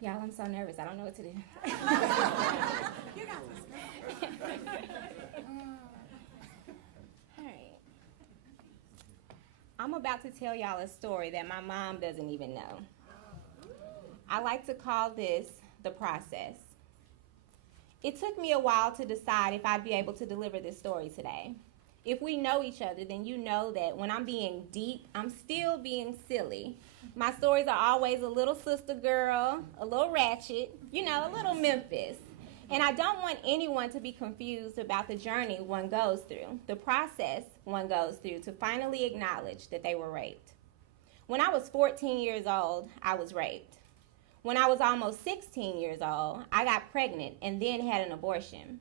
Y'all, I'm so nervous. I don't know what to do. You got this. All right. I'm about to tell y'all a story that my mom doesn't even know. I like to call this the process. It took me a while to decide if I'd be able to deliver this story today. If we know each other, then you know that when I'm being deep, I'm still being silly. My stories are always a little sister girl, a little ratchet, a little Memphis. And I don't want anyone to be confused about the journey one goes through, the process one goes through to finally acknowledge that they were raped. When I was 14 years old, I was raped. When I was almost 16 years old, I got pregnant and then had an abortion.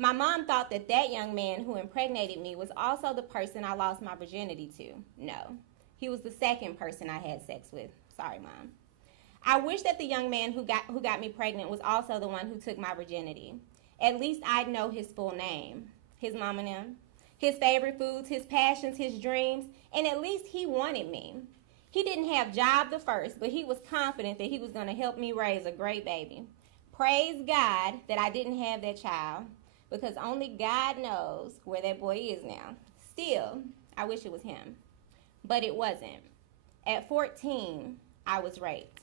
My mom thought that that young man who impregnated me was also the person I lost my virginity to. No, he was the second person I had sex with. Sorry, Mom. I wish that the young man who got me pregnant was also the one who took my virginity. At least I'd know his full name, his mom and him, his favorite foods, his passions, his dreams, and at least he wanted me. He didn't have job the first, but he was confident that he was going to help me raise a great baby. Praise God that I didn't have that child, because only God knows where that boy is now. Still, I wish it was him, but it wasn't. At 14, I was raped.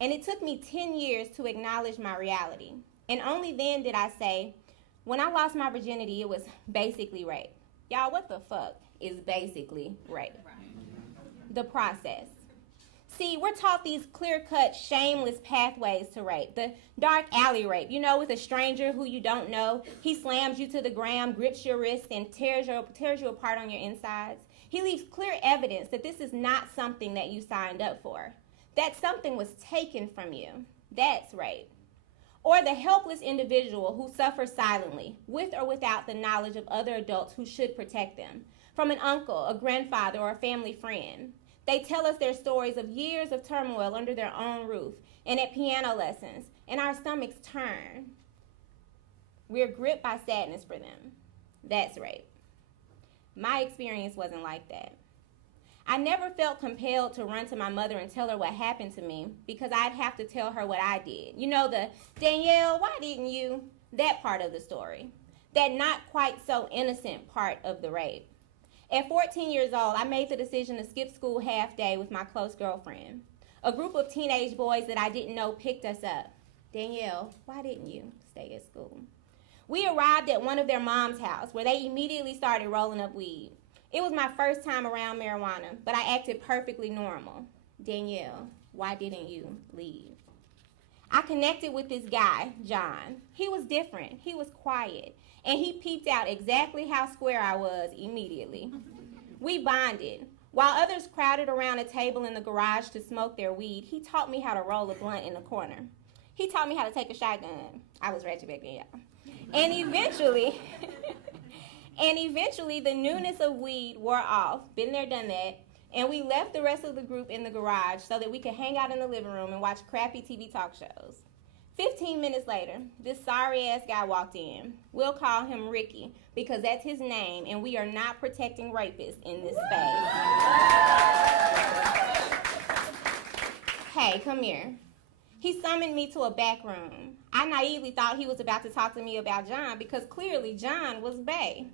And it took me 10 years to acknowledge my reality. And only then did I say, when I lost my virginity, it was basically rape. Y'all, what the fuck is basically rape? The process. See, we're taught these clear-cut, shameless pathways to rape. The dark alley rape, with a stranger who you don't know. He slams you to the ground, grips your wrist, and tears you apart on your insides. He leaves clear evidence that this is not something that you signed up for. That something was taken from you. That's rape. Or the helpless individual who suffers silently, with or without the knowledge of other adults who should protect them, from an uncle, a grandfather, or a family friend. They tell us their stories of years of turmoil under their own roof and at piano lessons, and our stomachs turn. We're gripped by sadness for them. That's rape. My experience wasn't like that. I never felt compelled to run to my mother and tell her what happened to me because I'd have to tell her what I did. The Danielle, why didn't you? That part of the story. That not quite so innocent part of the rape. At 14 years old, I made the decision to skip school half day with my close girlfriend. A group of teenage boys that I didn't know picked us up. Danielle, why didn't you stay at school? We arrived at one of their mom's house where they immediately started rolling up weed. It was my first time around marijuana, but I acted perfectly normal. Danielle, why didn't you leave? I connected with this guy, John. He was different. He was quiet. And he peeped out exactly how square I was immediately. We bonded. While others crowded around a table in the garage to smoke their weed, he taught me how to roll a blunt in the corner. He taught me how to take a shotgun. I was ratchet back then, y'all. And eventually, the newness of weed wore off. Been there, done that. And we left the rest of the group in the garage so that we could hang out in the living room and watch crappy TV talk shows. 15 minutes later, this sorry-ass guy walked in. We'll call him Ricky because that's his name, and we are not protecting rapists in this space. Hey, come here. He summoned me to a back room. I naively thought he was about to talk to me about John because clearly John was bae.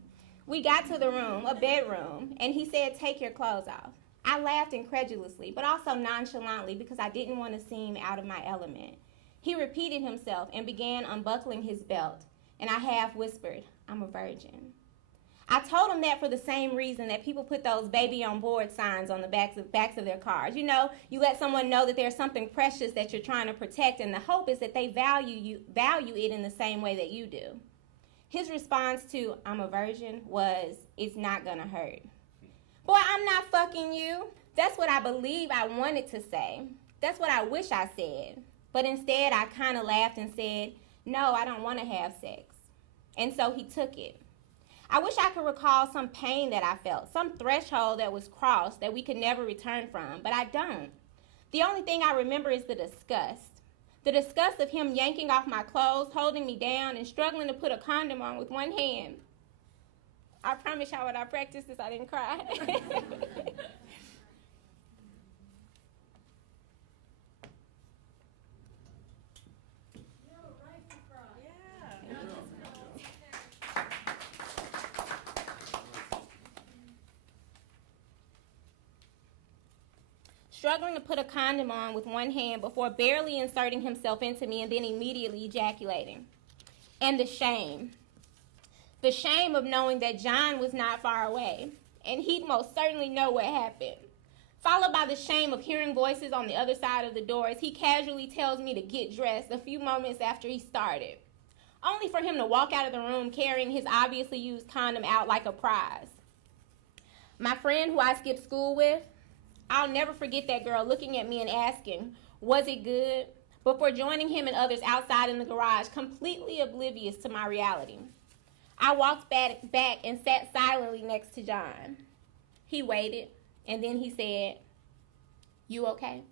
We got to the room, a bedroom, and he said, take your clothes off. I laughed incredulously, but also nonchalantly because I didn't want to seem out of my element. He repeated himself and began unbuckling his belt, and I half whispered, I'm a virgin. I told him that for the same reason that people put those baby on board signs on the backs of their cars. You let someone know that there's something precious that you're trying to protect, and the hope is that they value it in the same way that you do. His response to, I'm a virgin, was, it's not gonna hurt. Boy, I'm not fucking you. That's what I believe I wanted to say. That's what I wish I said. But instead, I kind of laughed and said, no, I don't want to have sex. And so he took it. I wish I could recall some pain that I felt, some threshold that was crossed that we could never return from, but I don't. The only thing I remember is the disgust. The disgust of him yanking off my clothes, holding me down, and struggling to put a condom on with one hand. I promise y'all when I practiced this, I didn't cry. struggling to put a condom on with one hand before barely inserting himself into me and then immediately ejaculating. And the shame. The shame of knowing that John was not far away, and he'd most certainly know what happened. Followed by the shame of hearing voices on the other side of the door as he casually tells me to get dressed a few moments after he started, only for him to walk out of the room carrying his obviously used condom out like a prize. My friend who I skipped school with, I'll never forget that girl looking at me and asking, was it good? Before joining him and others outside in the garage, completely oblivious to my reality. I walked back and sat silently next to John. He waited, and then he said, "You okay?"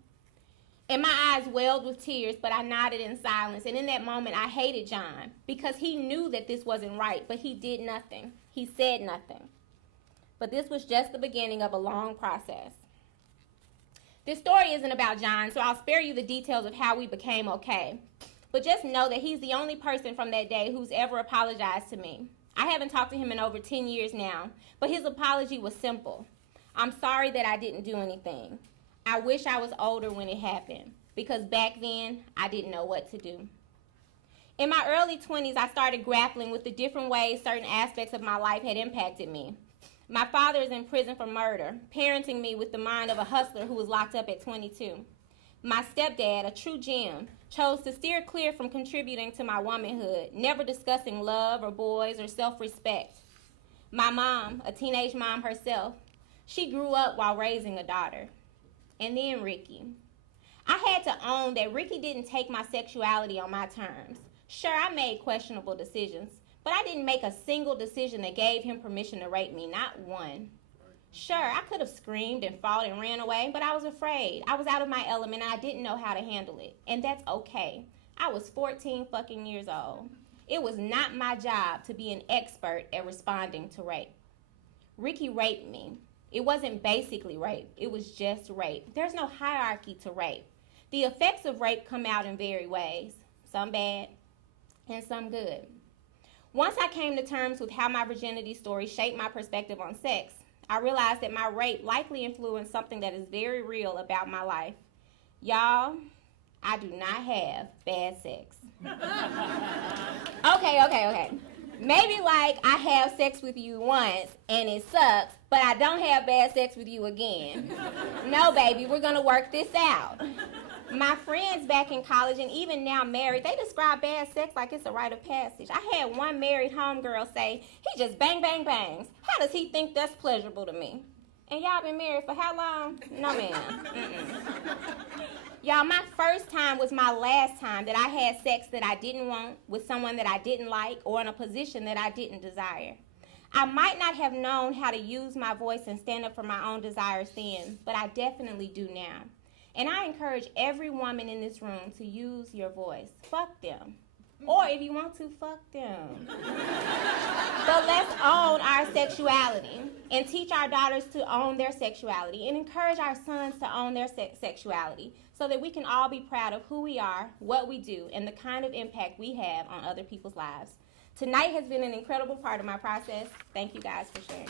And my eyes welled with tears, but I nodded in silence. And in that moment, I hated John because he knew that this wasn't right, but he did nothing. He said nothing. But this was just the beginning of a long process. This story isn't about John, so I'll spare you the details of how we became okay. But just know that he's the only person from that day who's ever apologized to me. I haven't talked to him in over 10 years now, but his apology was simple. I'm sorry that I didn't do anything. I wish I was older when it happened, because back then, I didn't know what to do. In my early 20s, I started grappling with the different ways certain aspects of my life had impacted me. My father is in prison for murder, parenting me with the mind of a hustler who was locked up at 22. My stepdad, a true gem, chose to steer clear from contributing to my womanhood, never discussing love or boys or self-respect. My mom, a teenage mom herself, she grew up while raising a daughter. And then Ricky. I had to own that Ricky didn't take my sexuality on my terms. Sure, I made questionable decisions, but I didn't make a single decision that gave him permission to rape me, not one. Sure, I could have screamed and fought and ran away, but I was afraid. I was out of my element and I didn't know how to handle it. And that's okay. I was 14 fucking years old. It was not my job to be an expert at responding to rape. Ricky raped me. It wasn't basically rape. It was just rape. There's no hierarchy to rape. The effects of rape come out in varied ways, some bad and some good. Once I came to terms with how my virginity story shaped my perspective on sex, I realized that my rape likely influenced something that is very real about my life. Y'all, I do not have bad sex. Okay. Maybe like I have sex with you once and it sucks, but I don't have bad sex with you again. No, baby, we're gonna work this out. My friends back in college and even now married, they describe bad sex like it's a rite of passage. I had one married homegirl say, he just bang, bang, bangs. How does he think that's pleasurable to me? And y'all been married for how long? No, ma'am. Y'all, my first time was my last time that I had sex that I didn't want with someone that I didn't like or in a position that I didn't desire. I might not have known how to use my voice and stand up for my own desires then, but I definitely do now. And I encourage every woman in this room to use your voice. Fuck them. Or if you want to, fuck them. But let's own our sexuality and teach our daughters to own their sexuality and encourage our sons to own their sexuality so that we can all be proud of who we are, what we do, and the kind of impact we have on other people's lives. Tonight has been an incredible part of my process. Thank you guys for sharing.